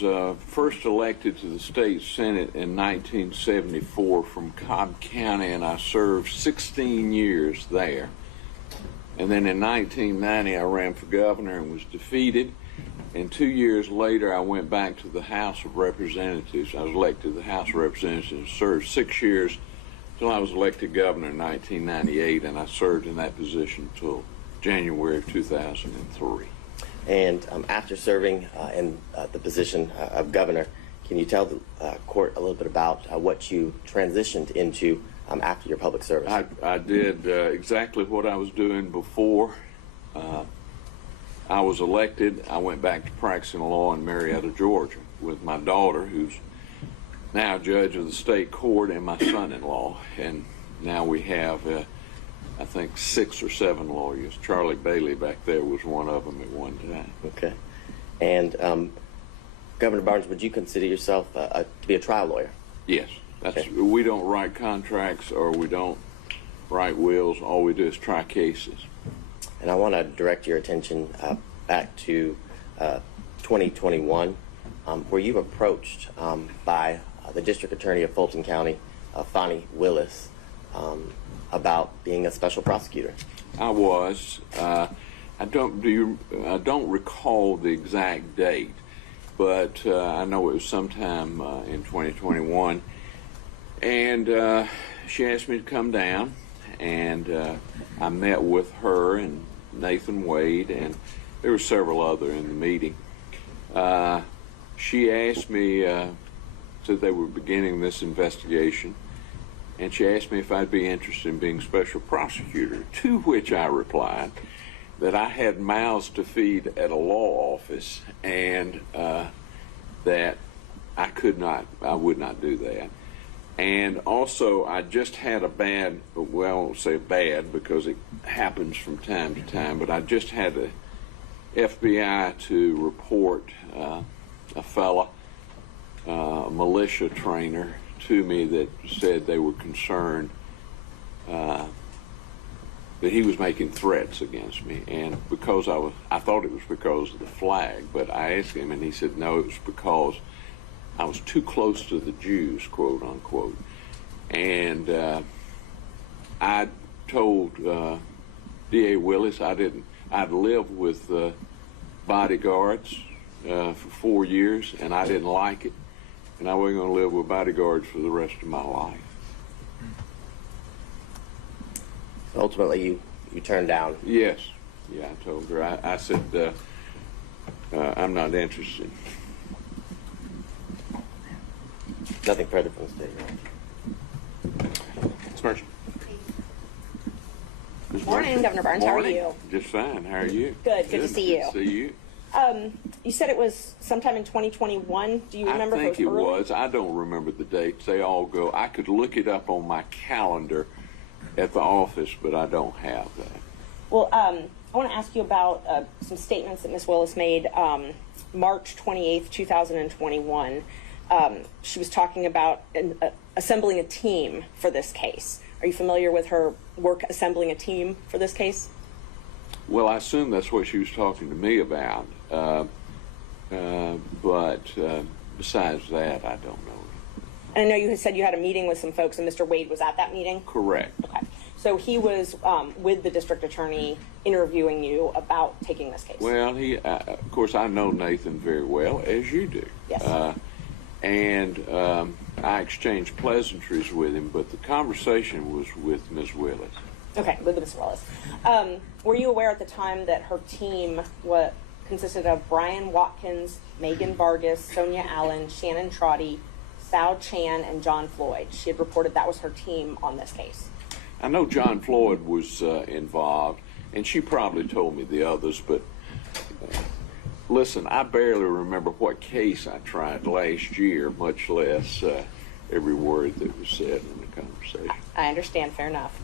was first elected to the state senate in 1974 from Cobb County, and I served 16 years there. And then in 1990, I ran for governor and was defeated. And 2 years later, I went back to the House of Representatives. I was elected to the House of Representatives and served 6 years until I was elected governor in 1998, and I served in that position until January of 2003. And after serving in the position of governor, can you tell the court a little bit about what you transitioned into after your public service? I did exactly what I was doing before I was elected. I went back to practicing law in Marietta, Georgia, with my daughter, who's now judge of the state court, and my son-in-law. And now we have, I think, 6 or 7 lawyers. Charlie Bailey back there was one of them at one time. Okay. And Governor Barnes, would you consider yourself to be a trial lawyer? Yes. That's, okay. We don't write contracts or we don't write wills. All we do is try cases. And I want to direct your attention back to 2021, where you were approached by the District Attorney of Fulton County, Fani Willis, about being a special prosecutor. I was. I don't recall the exact date, but I know it was sometime in 2021. And she asked me to come down, and I met with her and Nathan Wade, and there were several other in the meeting. She asked me, said they were beginning this investigation, and she asked me if I'd be interested in being special prosecutor, to which I replied that I had mouths to feed at a law office, and that I would not do that. And also, I just had a bad, well, I won't say bad because it happens from time to time, but I just had a FBI to report a fella, a militia trainer, to me that said they were concerned that he was making threats against me. And because I thought it was because of the flag, but I asked him and he said, no, it was because I was too close to the Jews, quote unquote. And I told D.A. Willis I'd lived with bodyguards for 4 years, and I didn't like it. And I wasn't going to live with bodyguards for the rest of my life. So ultimately, you turned down. Yes. Yeah, I told her. I said, I'm not interested. Nothing further from the state. Ms. Merchant. Morning, Governor Barnes. How are you? Just fine. How are you? Good. Good to see you. Good to see you. You said it was sometime in 2021. Do you remember? I think if it was early? was. I don't remember the dates. They all go. I could look it up on my calendar at the office, but I don't have that. Well, I want to ask you about some statements that Ms. Willis made March 28th, 2021. She was talking about assembling a team for this case. Are you familiar with her work assembling a team for this case? Well, I assume that's what she was talking to me about. But besides that, I don't know. And I know you had said you had a meeting with some folks, and Mr. Wade was at that meeting? Correct. Okay. So he was with the district attorney interviewing you about taking this case? Well, of course, I know Nathan very well, as you do. Yes. And I exchanged pleasantries with him, but the conversation was with Ms. Willis. Okay, with Ms. Willis. Were you aware at the time that her team consisted of Brian Watkins, Megan Vargas, Sonia Allen, Shannon Trotty, Sal Chan, and John Floyd? She had reported that was her team on this case. I know John Floyd was involved, and she probably told me the others, but listen, I barely remember what case I tried last year, much less every word that was said in the conversation. I understand, fair enough.